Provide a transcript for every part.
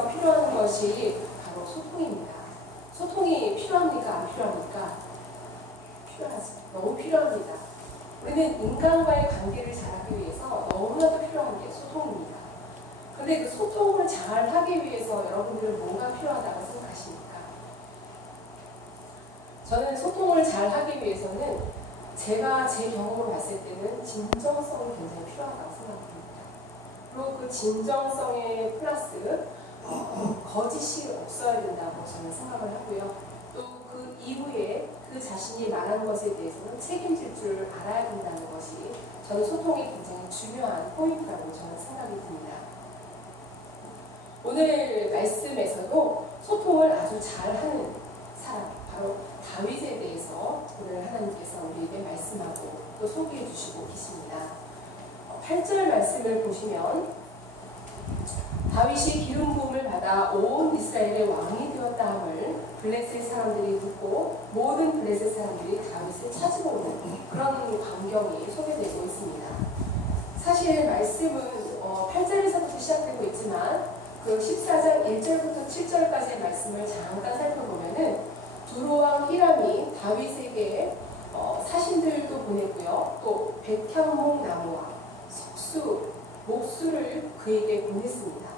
관계에서 필요한 것이 바로 소통입니다. 소통이 필요합니까? 안 필요합니까? 필요하죠. 너무 필요합니다. 우리는 인간과의 관계를 잘하기 위해서 너무나도 필요한 게 소통입니다. 그런데 그 소통을 잘 하기 위해서 여러분들은 뭔가 필요하다고 생각하십니까? 저는 소통을 잘 하기 위해서는 제가 제 경험을 봤을 때는 진정성이 굉장히 필요하다고 생각합니다. 그리고 그 진정성에 플러스 거짓이 없어야 된다고 저는 생각을 하고요. 또 그 이후에 그 자신이 말한 것에 대해서는 책임질 줄 알아야 된다는 것이 저는 소통이 굉장히 중요한 포인트라고 저는 생각이 듭니다. 오늘 말씀에서도 소통을 아주 잘하는 사람, 바로 다윗에 대해서 오늘 하나님께서 우리에게 말씀하고 또 소개해 주시고 계십니다. 8절 말씀을 보시면 다윗이 기름 부음을 받아 온 이스라엘의 왕이 되었다 함을 블레셋 사람들이 듣고 모든 블레셋 사람들이 다윗을 찾으러 오는 그런 광경이 소개되고 있습니다. 사실 말씀은 8절에서부터 시작되고 있지만 그 14장 1절부터 7절까지의 말씀을 잠깐 살펴보면은 두로왕 히람이 다윗에게 사신들도 보냈고요. 또 백향목 나무와 석수, 목수를 그에게 보냈습니다.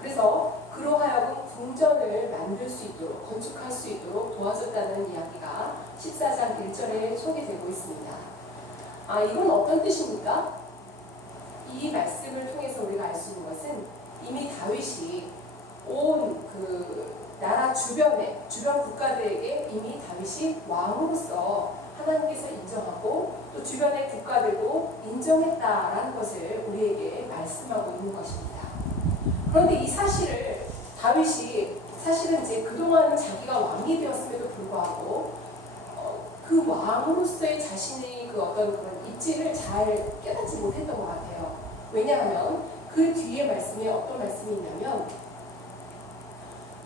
그래서 그로 하여금 궁전을 만들 수 있도록, 건축할 수 있도록 도와줬다는 이야기가 14장 1절에 소개되고 있습니다. 이건 어떤 뜻입니까? 이 말씀을 통해서 우리가 알 수 있는 것은 이미 다윗이 온 그 나라 주변 국가들에게 이미 다윗이 왕으로서 하나님께서 인정하고 또 주변의 국가들도 인정했다라는 것을 우리에게 말씀하고 있는 것입니다. 그런데 이 사실을 다윗이 사실은 이제 그동안 자기가 왕이 되었음에도 불구하고 그 왕으로서의 자신의 그 어떤 그런 입지를 잘 깨닫지 못했던 것 같아요. 왜냐하면 그 뒤에 말씀에 어떤 말씀이 있냐면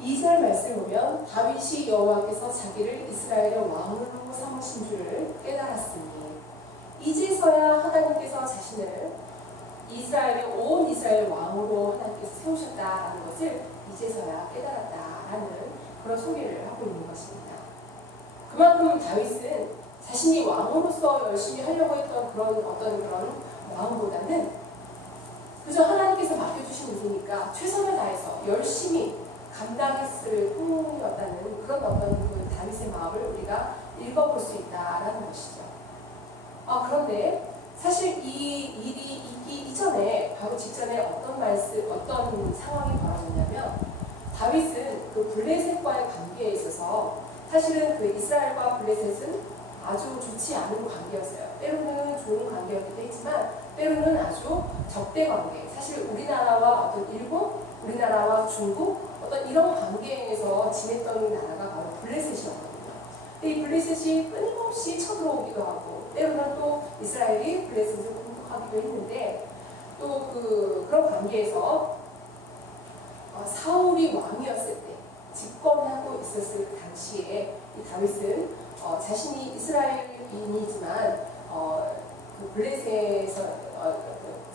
2절 말씀 보면 다윗이 여호와께서 자기를 이스라엘의 왕으로 삼으신 줄을 깨달았으니 이제서야 하나님께서 자신을 온 이스라엘 왕으로 하나님께서 세우셨다라는 것을 이제서야 깨달았다라는 그런 소개를 하고 있는 것입니다. 그만큼 다윗은 자신이 왕으로서 열심히 하려고 했던 그런 마음보다는 그저 하나님께서 맡겨주신 일이니까 최선을 다해서 열심히 감당했을 뿐이었다는 그런 어떤 그 다윗의 마음을 우리가 읽어볼 수 있다라는 것이죠. 그런데 사실 이 일이 있기 이전에 바로 직전에 어떤 상황이 벌어졌냐면 다윗은 그 블레셋과의 관계에 있어서 사실은 그 이스라엘과 블레셋은 아주 좋지 않은 관계였어요. 때로는 좋은 관계였기도 했지만 때로는 아주 적대 관계. 사실 우리나라와 어떤 일본, 우리나라와 중국 어떤 이런 관계에서 지냈던 나라가 바로 블레셋이었거든요. 근데 이 블레셋이 끊임없이 쳐들어오기도 하고 때로는 또 이스라엘이 블레셋을 공격하기도 했는데 또 그런 관계에서 사울이 왕이었을 때 집권하고 있었을 당시에 이 다윗은 자신이 이스라엘인이지만 그 블레셋에서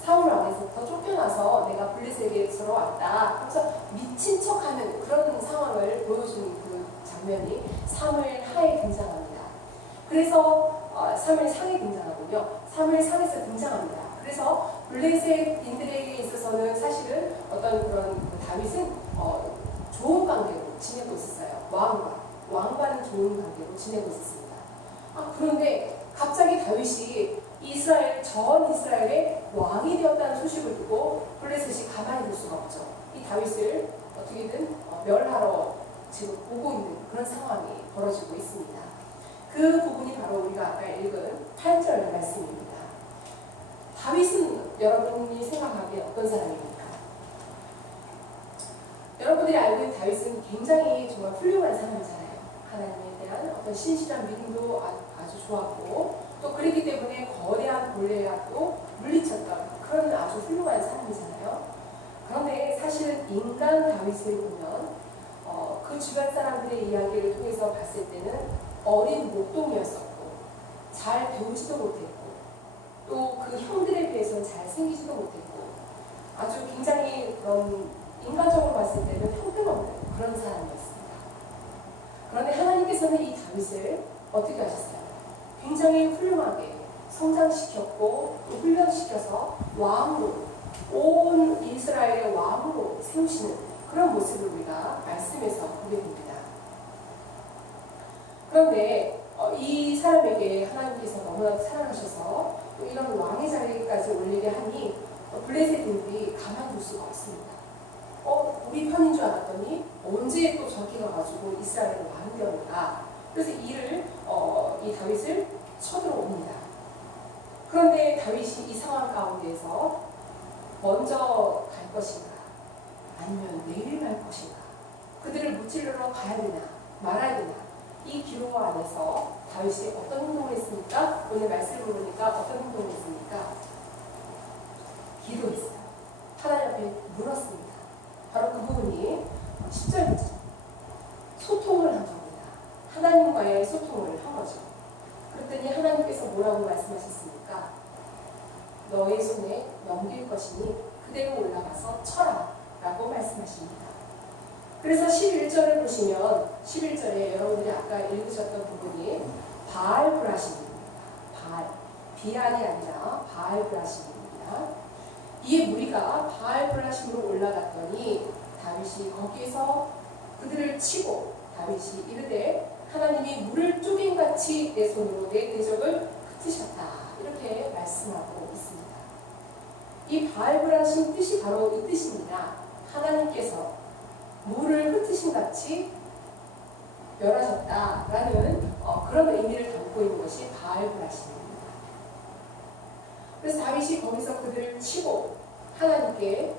사울 왕에서부터 쫓겨나서 내가 블레셋에서 왔다. 그래서 미친 척하는 그런 상황을 보여주는 그 장면이 사무엘 하에 등장합니다. 그래서 사무엘 상에 등장하군요. 사무엘 상에서 등장합니다. 그래서 블레셋인들에게 있어서는 사실은 어떤 그런 다윗은 좋은 관계로 지내고 있었어요. 왕과는 좋은 관계로 지내고 있었습니다. 그런데 갑자기 다윗이 전 이스라엘의 왕이 되었다는 소식을 듣고 블레셋이 가만히 둘 수가 없죠. 이 다윗을 어떻게든 멸하러 지금 보고 있는 그런 상황이 벌어지고 있습니다. 그 부분이 바로 우리가 아까 읽은 8절 말씀입니다. 다윗은 여러분이 생각하기에 어떤 사람입니까? 여러분들이 알고 있는 다윗은 굉장히 정말 훌륭한 사람이잖아요. 하나님에 대한 어떤 신실한 믿음도 아주 좋았고 또 그렇기 때문에 거대한 골리앗도 물리쳤던 그런 아주 훌륭한 사람이잖아요. 그런데 사실은 인간 다윗을 보면 그 주변 사람들의 이야기를 통해서 봤을 때는 어린 목동이었었고 잘 배우지도 못했고 또 그 형들에 비해서는 잘 생기지도 못했고 아주 굉장히 그런 인간적으로 봤을 때는 형편 그런 사람이었습니다. 그런데 하나님께서는 이 다윗을 어떻게 하셨어요? 굉장히 훌륭하게 성장시켰고 또 훈련시켜서 왕으로, 온 이스라엘의 왕으로 세우시는 그런 모습을 우리가 말씀에서 보게 됩니다. 그런데 이 사람에게 하나님께서 너무나 사랑하셔서 또 이런 왕의 자리까지 올리게 하니 블레셋인들이 가만둘 수가 없습니다. 우리 편인 줄 알았더니 언제 또 저기 가가지고 이스라엘의 왕이 되었는가. 그래서 이 다윗을 쳐들어옵니다. 그런데 다윗이 이 상황 가운데에서 먼저 갈 것인가 아니면 내일 갈 것인가, 그들을 무찔러러 가야 되나 말아야 되나, 이 기로 안에서 다윗이 어떤 행동을 했습니까? 오늘 말씀을 보니까 어떤 행동을 했습니까? 기도했어요. 하나님 앞에 물었습니다. 바로 그 부분이 10절이죠. 소통을 한 겁니다. 하나님과의 소통을 한 거죠. 그랬더니 하나님께서 뭐라고 말씀하셨습니까? 너의 손에 넘길 것이니 그대로 올라가서 쳐라 라고 말씀하십니다. 그래서 11절을 보시면 11절에 여러분들이 아까 읽으셨던 부분이 바알브라심입니다. 비알이 아니라 바알브라심입니다. 이에 무리가 바알브라심으로 올라갔더니 다윗이 거기에서 그들을 치고 다윗이 이르되 하나님이 물을 쪼갠같이 내 손으로 내 대적을 흩으셨다, 이렇게 말씀하고 있습니다. 이 바알브라심 뜻이 바로 이 뜻입니다. 하나님께서 물을 흩으신같이 멸하셨다라는 그런 의미를 담고 있는 것이 바알브라심입니다. 그래서 다윗이 거기서 그들을 치고 하나님께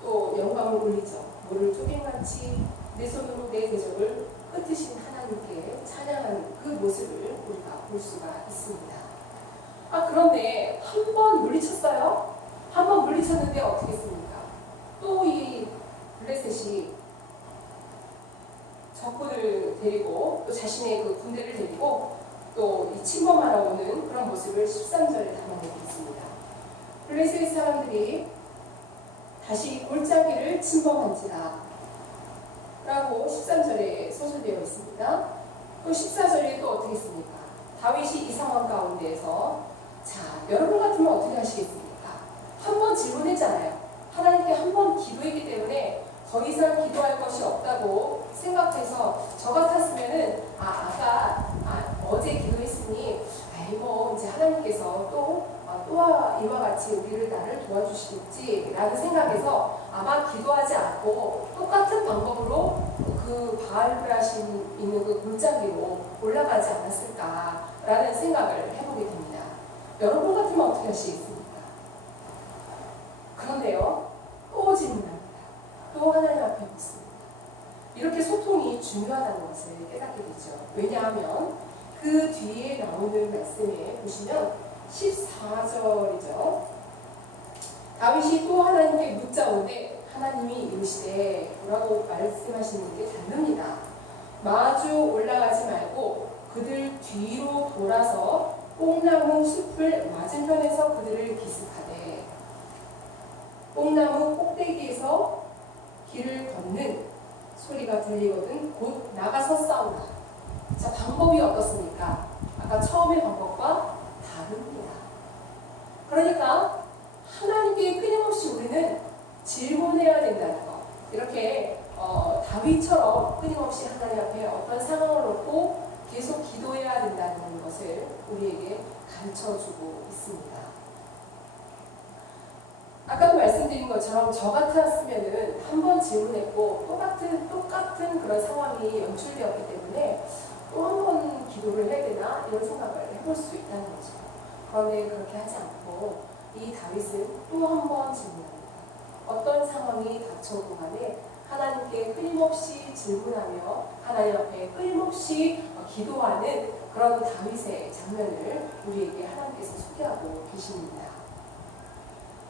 또 영광을 올리죠. 물을 쪼개같이 내 손으로 내 대적을 흩으신 하나님께 찬양하는 그 모습을 우리가 볼 수가 있습니다. 그런데 한 번 물리쳤어요. 한 번 물리쳤는데 어떻게 했습니까? 또 이 블레셋이 적군을 데리고 또 자신의 그 군대를 데리고 또 이 침범하러 오는 그런 모습을 13절에 담아내고 있습니다. 블레셋 사람들이 다시 골짜기를 침범한지라 라고 13절에 소설되어 있습니다. 또 14절에 또 어떻게 했습니까? 다윗이 이 상황 가운데에서 여러분 같으면 어떻게 하시겠습니까? 한 번 질문했잖아요. 하나님께 한 번 기도했기 때문에 더 이상 기도할 것이 없다고 생각해서 저 같았으면은 어제 기도했으니 이제 하나님께서 또와 이와 같이 나를 도와주시겠지라는 생각에서 아마 기도하지 않고 똑같은 방법으로 그 바알브라심 있는 그 골짜기로 올라가지 않았을까라는 생각을 해보게 됩니다. 여러분 같으면 어떻게 하시겠습니까? 그런데요, 또 질문합니다. 또 하나님 앞에 묻습니다. 이렇게 소통이 중요하다는 것을 깨닫게 되죠. 왜냐하면 그 뒤에 나오는 말씀에 보시면 14절이죠. 다윗이 또 하나님께 묻자오되 하나님이 이르시되 뭐라고 말씀하시는 게 다릅니다. 마주 올라가지 말고 그들 뒤로 돌아서 뽕나무 숲을 맞은편에서 그들을 기습하되 뽕나무 꼭대기에서 길을 걷는 소리가 들리거든 곧 나가서 싸우라. 자, 방법이 어떻습니까? 아까 처음의 방법과 다릅니다. 그러니까 하나님께 끊임없이 우리는 질문해야 된다는 것. 이렇게 다윗처럼 끊임없이 하나님 앞에 어떤 상황을 놓고 계속 기도해야 된다는 것을 우리에게 가르쳐주고 있습니다. 아까도 말씀드린 것처럼 저 같았으면은 한 번 질문했고 똑같은 그런 상황이 연출되었기 때문에 또 한 번 기도를 해야 되나 이런 생각을 해볼 수 있다는 거죠. 그런데 그렇게 하지 않고 이 다윗은 또 한 번 질문합니다. 어떤 상황이 닥쳐오고 간에 하나님께 끊임없이 질문하며 하나님 앞에 끊임없이 기도하는 그런 다윗의 장면을 우리에게 하나님께서 소개하고 계십니다.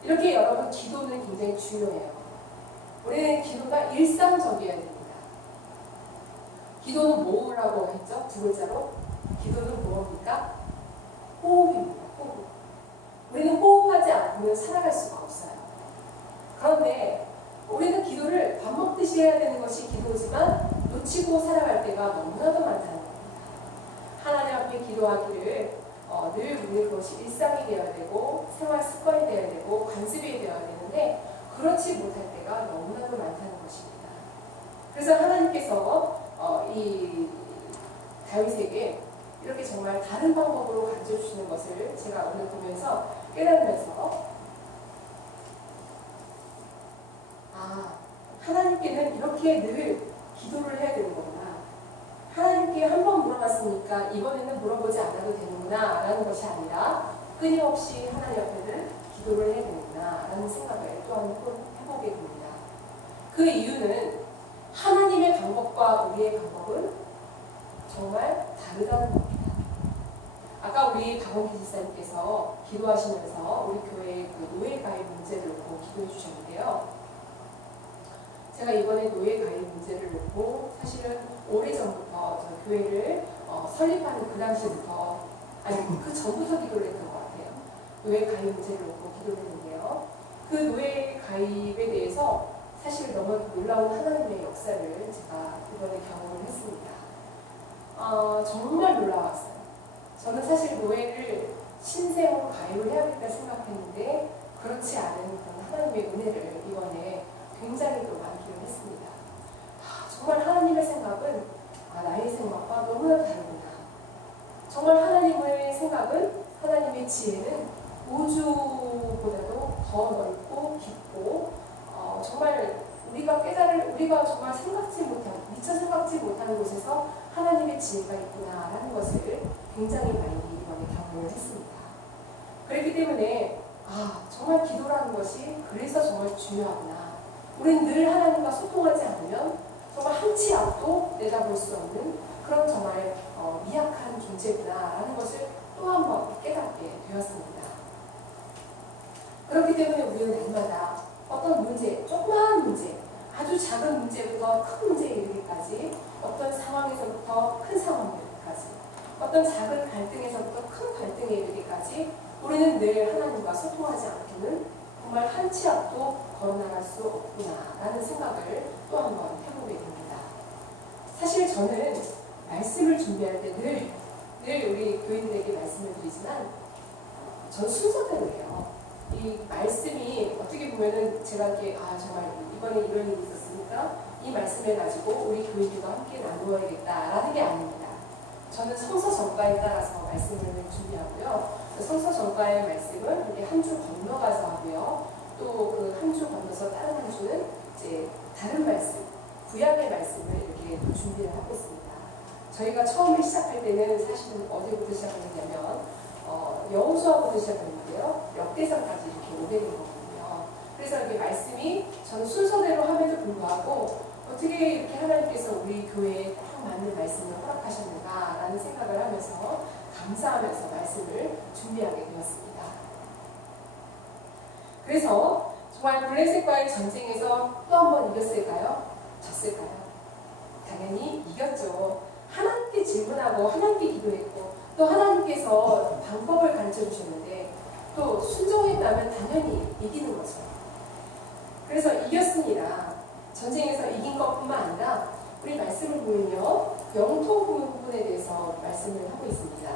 이렇게 여러분, 기도는 굉장히 중요해요. 우리는 기도가 일상적이어야 됩니다. 기도는 뭐라고 했죠? 두 글자로. 기도는 무엇입니까? 호흡입니다. 호흡. 우리는 호흡하지 않고는 살아갈 수가 없어요. 그런데 우리는 기도를 밥 먹듯이 해야 되는 것이 기도지만 놓치고 살아갈 때가 너무나도 많다는 겁니다. 하나님 앞에 기도하기를 늘 우리 그것이 일상이 되어야 되고 생활 습관이 되어야 되고 관습이 되어야 되는데 그렇지 못할 때가 너무나도 많다는 것입니다. 그래서 하나님께서 이 다윗에게 이렇게 정말 다른 방법으로 가르쳐 주시는 것을 제가 오늘 보면서 깨달으면서 하나님께는 이렇게 늘 기도를 해야 되는 거구나. 하나님께 한 번 물어봤으니까 이번에는 물어보지 않아도 되는구나 라는 것이 아니라 끊임없이 하나님 앞에는 기도를 해야 되는구나 라는 생각을 또한 해보게 됩니다. 그 이유는 하나님의 방법과 우리의 방법은 정말 다르다는 겁니다. 아까 우리 박원기 지사님께서 기도하시면서 우리 교회의 그 노예 가입 문제를 놓고 기도해 주셨는데요. 제가 이번에 노예 가입 문제를 놓고 사실은 오래전부터 저 교회를 설립하는 그 당시부터 그 전부터 기도를 했던 것 같아요. 노예 가입 문제를 놓고 기도를 했는데요. 그 노예 가입에 대해서 사실 너무 놀라운 하나님의 역사를 제가 이번에 경험을 했습니다. 정말 놀라웠어요. 저는 사실 노예를 신생으로 가입을 해야겠다 생각했는데 그렇지 않은 그런 하나님의 은혜를 이번에 굉장히 또 많기를 했습니다. 정말 하나님의 생각은 나의 생각과 너무나 다릅니다. 정말 하나님의 생각은, 하나님의 지혜는 우주보다도 더 넓고 깊고 정말 우리가 정말 미처 생각지 못하는 곳에서 하나님의 지혜가 있구나라는 것을 굉장히 많이 이번에 경험을 했습니다. 그렇기 때문에 정말 기도라는 것이 그래서 정말 중요하구나. 우리는 늘 하나님과 소통하지 않으면 정말 한 치 앞도 내다볼 수 없는 그런 정말 미약한 존재구나라는 것을 또 한 번 깨닫게 되었습니다. 그렇기 때문에 우리는 날마다 어떤 문제, 조그마한 문제, 아주 작은 문제부터 큰 문제에 이르기까지, 어떤 상황에서부터 큰 상황에 이르기까지, 어떤 작은 갈등에서부터 큰 갈등에 이르기까지 우리는 늘 하나님과 소통하지 않고는 정말 한 치 앞도 걸어나갈 수 없구나라는 생각을 또 한 번 해보게 됩니다. 사실 저는 말씀을 준비할 때 늘 우리 교인들에게 말씀을 드리지만 저는 순서대로 해요. 이 말씀이 어떻게 보면은 제가 이렇게 정말 이번에 이런 일이 있었으니까 이 말씀을 가지고 우리 교인들과 함께 나누어야겠다라는 게 아닙니다. 저는 성서 전가에 따라서 말씀을 준비하고요. 성서 전가의 말씀은 이렇게 한 주 건너가서 하고요. 또 그 한 주 건너서 다른 한 주는 이제 다른 말씀, 구약의 말씀을 이렇게 또 준비를 하고 있습니다. 저희가 처음에 시작할 때는 사실은 어디부터 시작했냐면 여호수아부터 시작했는데요. 역대상까지 이렇게 오게 된 거거든요. 그래서 이게 말씀이 저는 순서대로 함에도 불구하고 어떻게 이렇게 하나님께서 우리 교회에 딱 맞는 말씀을 허락하셨는가라는 생각을 하면서 감사하면서 말씀을 준비하게 되었습니다. 그래서 정말 블레셋과의 전쟁에서 또 한 번 이겼을까요? 졌을까요? 당연히 이겼죠. 하나님께 질문하고 하나님께 기도했고 또 하나님께서 방법을 가르쳐 주셨는데 또 순종했다면 당연히 이기는 거죠. 그래서 이겼습니다. 전쟁에서 이긴 것뿐만 아니라 우리 말씀을 보면요, 영토 부분에 대해서 말씀을 하고 있습니다.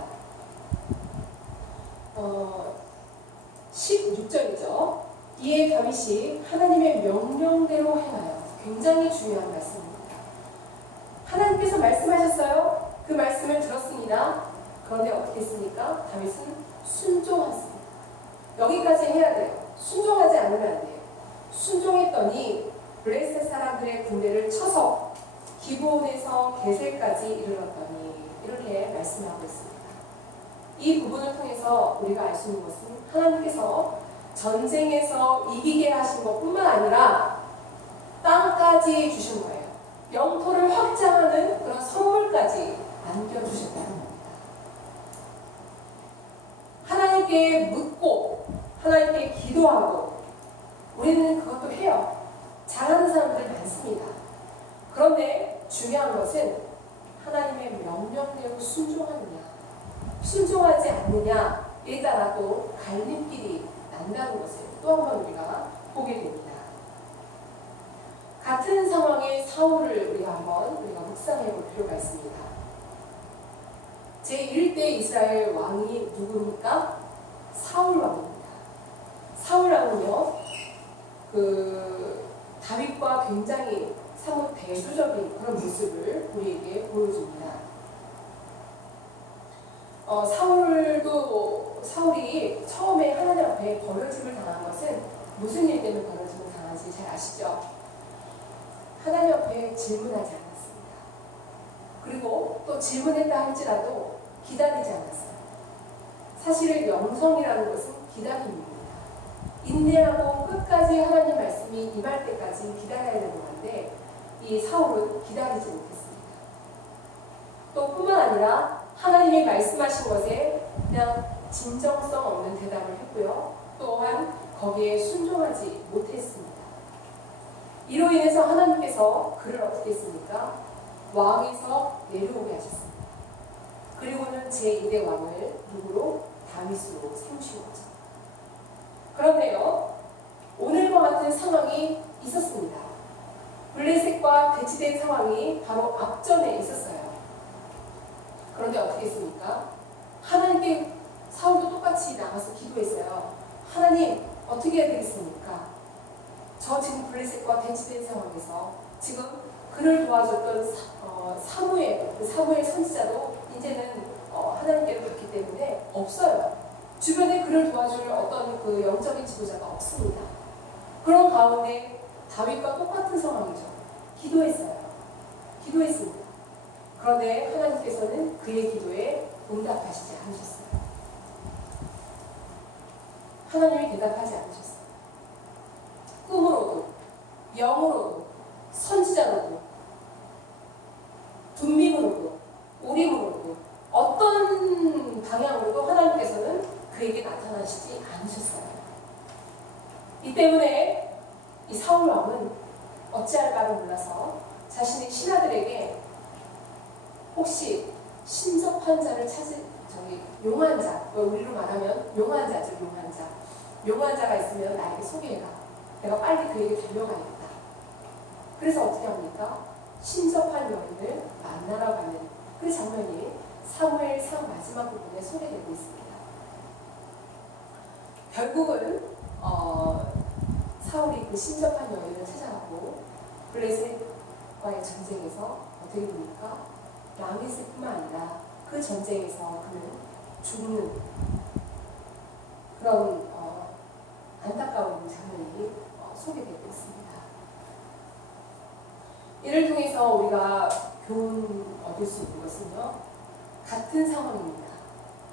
16절이죠. 이에 다윗이 하나님의 명령대로 행하여, 굉장히 중요한 말씀입니다. 하나님께서 말씀하셨어요. 그 말씀을 들었습니다. 그런데 어떻게 했습니까? 다윗은 순종했습니다. 여기까지 해야 돼요. 순종하지 않으면 안 돼요. 순종했더니 블레셋 사람들의 군대를 쳐서 기브온에서 게셀까지 이르렀더니, 이렇게 말씀하고 있습니다. 이 부분을 통해서 우리가 알 수 있는 것은 하나님께서 전쟁에서 이기게 하신 것뿐만 아니라 땅까지 주신 거예요. 영토를 확장하는 그런 선물까지 안겨주셨다는 겁니다. 하나님께 묻고 하나님께 기도하고 우리는 그것도 해요. 잘하는 사람들 많습니다. 그런데 중요한 것은 하나님의 명령대로 순종하느냐, 순종하지 않느냐에 따라 또 갈림길이 난다는 것을 또 한 번 우리가 보게 됩니다. 같은 상황의 사울을 우리가 묵상해 볼 필요가 있습니다. 제1대 이스라엘 왕이 누구입니까? 사울 왕입니다. 사울 왕은요, 다윗과 굉장히 사뭇 대조적인 그런 모습을 우리에게 보여줍니다. 사울이 처음에 하나님 앞에 버려짐을 당한 것은 무슨 일 때문에 버려짐을 당한지 잘 아시죠? 하나님 앞에 질문하지 않았습니다. 그리고 또 질문했다 할지라도 기다리지 않았어요. 사실은 영성이라는 것은 기다림입니다. 인내하고 끝까지 하나님 말씀이 임할 때까지 기다려야 되는 건데 이 사울은 기다리지 못했습니다. 또 뿐만 아니라 하나님이 말씀하신 것에 그냥 진정성 없는 대답을 했고요. 또한 거기에 순종하지 못했습니다. 이로 인해서 하나님께서 그를 어떻게 했습니까? 왕에서 내려오게 하셨습니다. 그리고는 제2대 왕을 누구로? 다윗으로 세우신 거죠. 그런데요, 오늘과 같은 상황이 있었습니다. 블레셋과 대치된 상황이 바로 앞전에 있었어요. 그런데 어떻게 했습니까? 하나님께 사울도 똑같이 나가서 기도했어요. 하나님, 어떻게 해야 되겠습니까? 저 지금 블레셋과 대치된 상황에서 지금 그를 도와줬던 사무엘 선지자도 이제는 하나님께로 갔기 때문에 없어요. 주변에 그를 도와줄 어떤 영적인 지도자가 없습니다. 그런 가운데 다윗과 똑같은 상황이죠. 기도했습니다. 그런데 하나님께서는 그의 기도에 응답하시지 않으셨어요. 하나님이 대답하지 않으셨어요. 꿈으로도, 영으로도, 선지자로도, 분명으로도, 우림으로도 어떤 방향으로도 하나님께서는 그에게 나타나시지 않으셨어요. 이 때문에 이 사울 왕은 어찌할 바를 몰라서 자신의 신하들에게 혹시 신접한 자를 용한 자, 우리로 말하면 용한 자죠, 용한 자가 있으면 나에게 소개해라. 내가 빨리 그에게 달려가야겠다. 그래서 어떻게 합니까? 신접한 여인을 만나러 가는 그 장면이 사무엘상 마지막 부분에 소개되고 있습니다. 결국은 사울이 그 신접한 여인을 찾아가고 블레셋과의 전쟁에서 어떻게 됩니까? 남했을 뿐만 아니라 그 전쟁에서 그는 죽는 그런 안타까운 장면이 소개되고 있습니다. 이를 통해서 우리가 교훈 얻을 수 있는 것은요, 같은 상황입니다.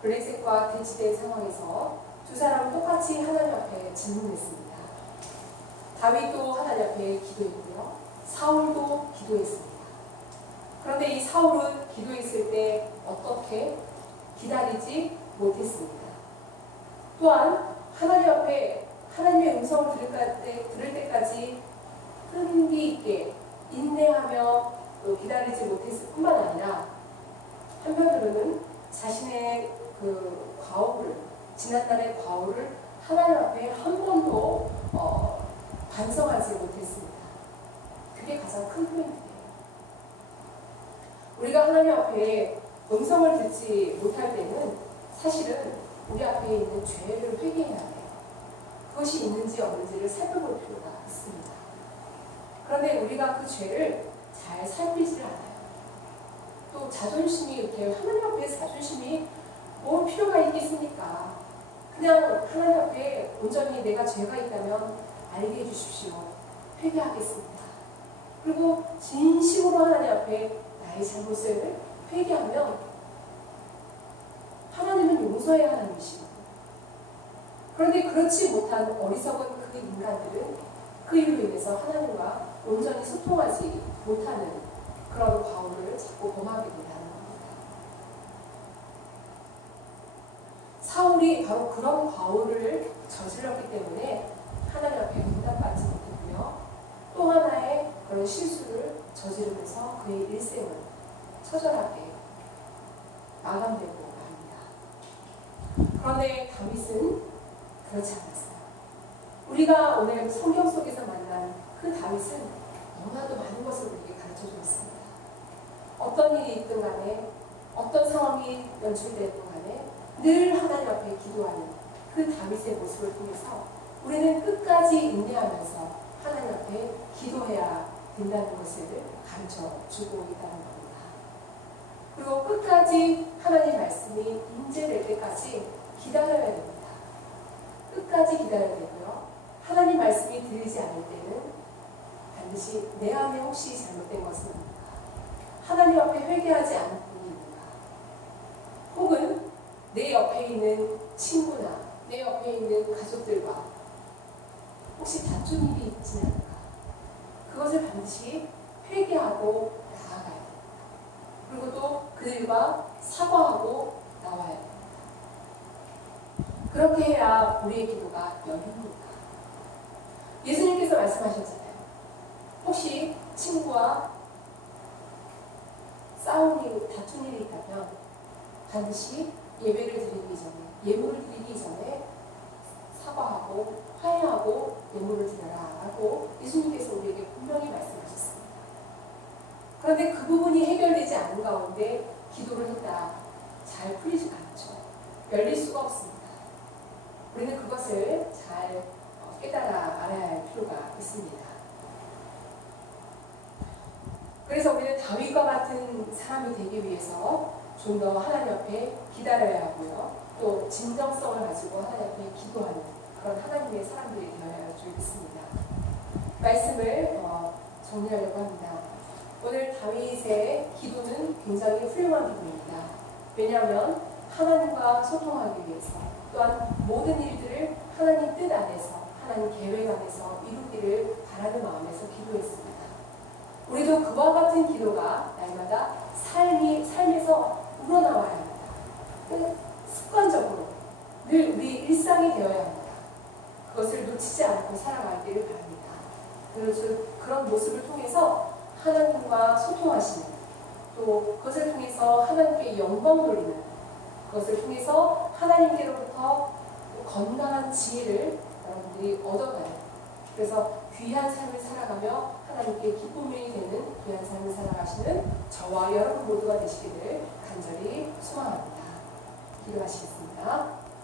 블레셋과 대치된 상황에서 두 사람은 똑같이 하나님 앞에 질문했습니다. 다윗도 하나님 앞에 기도했고요, 사울도 기도했습니다. 그런데 이 사울은 기도했을 때 어떻게 기다리지 못했습니다. 또한 하나님 앞에 하나님의 음성을 들을 때까지 끈기 있게 인내하며 기다리지 못했을 뿐만 아니라 한편으로는 자신의 지난날의 과오를 하나님 앞에 한 번도 반성하지 못했습니다. 그게 가장 큰 포인트예요. 우리가 하나님 앞에 음성을 듣지 못할 때는 사실은 우리 앞에 있는 죄를 회개해야 해요. 그것이 있는지 없는지를 살펴볼 필요가 있습니다. 그런데 우리가 그 죄를 잘 살피지 않아요. 또 자존심이 이렇게 하나님 앞에 자존심이 뭘 필요가 있겠습니까? 그냥 하나님 앞에 온전히 내가 죄가 있다면 알게 해주십시오. 회개하겠습니다. 그리고 진심으로 하나님 앞에 나의 잘못을 회개하면 하나님은 용서의 하나님이시고, 그런데 그렇지 못한 어리석은 그 인간들은 그 일로 인해서 하나님과 온전히 소통하지 못하는 그런 과오를 자꾸 범하게 된다는 겁니다. 사울이 바로 그런 과오를 저질렀기 때문에 하나님 앞에 응답받지 못했고요, 또 하나의 그런 실수를 저지르면서 그의 일생을 처절하게 마감되고 맙니다. 그런데 다윗은 그렇지 않았어요. 우리가 오늘 성경 속에서 만난 그 다윗은 너무나도 많은 것을 우리에게 가르쳐 주었습니다. 어떤 일이 있든 간에 어떤 상황이 연출되든 간에 늘 하나님 앞에 기도하는 그 다윗의 모습을 통해서 우리는 끝까지 인내하면서 하나님 앞에 기도해야 된다는 것을 가르쳐 주고 있다는 겁니다. 그리고 끝까지 하나님 말씀이 임재될 때까지 기다려야 됩니다. 끝까지 기다려야 되고요. 하나님 말씀이 들리지 않을 때는 반드시 내 안에 혹시 잘못된 것은 있는가? 하나님 앞에 회개하지 않은 분이 있는가? 혹은 내 옆에 있는 친구나 내 옆에 있는 가족들과 혹시 다툰 일이 있지 않은가? 그것을 반드시 회개하고 나아가야 됩니다. 그리고 또 그들과 사과하고 나와야 됩니다. 그렇게 해야 우리의 기도가 열립니다. 예수님께서 말씀하셨잖아요. 혹시 친구와 다툰 일이 있다면 반드시 예배를 드리기 전에, 예물을 드리기 전에 사과하고 화해하고 예물을 드려라 라고 예수님께서 우리에게 분명히 말씀하셨습니다. 그런데 그 부분이 해결되지 않은 가운데 기도를 했다. 잘 풀리지 않죠. 열릴 수가 없습니다. 우리는 그것을 잘 깨달아 알아야 할 필요가 있습니다. 그래서 우리는 다윗과 같은 사람이 되기 위해서 좀 더 하나님 앞에 기다려야 하고요. 또 진정성을 가지고 하나님 앞에 기도하는 그런 하나님의 사람들이 되어야 되겠습니다. 말씀을 정리하려고 합니다. 오늘 다윗의 기도는 굉장히 훌륭한 기도입니다. 왜냐하면 하나님과 소통하기 위해서 또한 모든 일들을 하나님 뜻 안에서 하나님 계획 안에서 이루기를 바라는 마음에서 기도했습니다. 우리도 그와 같은 기도가 날마다 삶에서 우러나와야 합니다. 습관적으로 늘 우리 일상이 되어야 합니다. 그것을 놓치지 않고 살아가기를 바랍니다. 그래서 그런 모습을 통해서 하나님과 소통하시는, 또 그것을 통해서 하나님께 영광 돌리는, 그것을 통해서 하나님께로부터 건강한 지혜를 여러분들이 얻어가는, 그래서 귀한 삶을 살아가며 하나님께 기쁨이 되는 귀한 삶을 살아가시는 저와 여러분 모두가 되시기를 간절히 소망합니다. 기도하시겠습니다.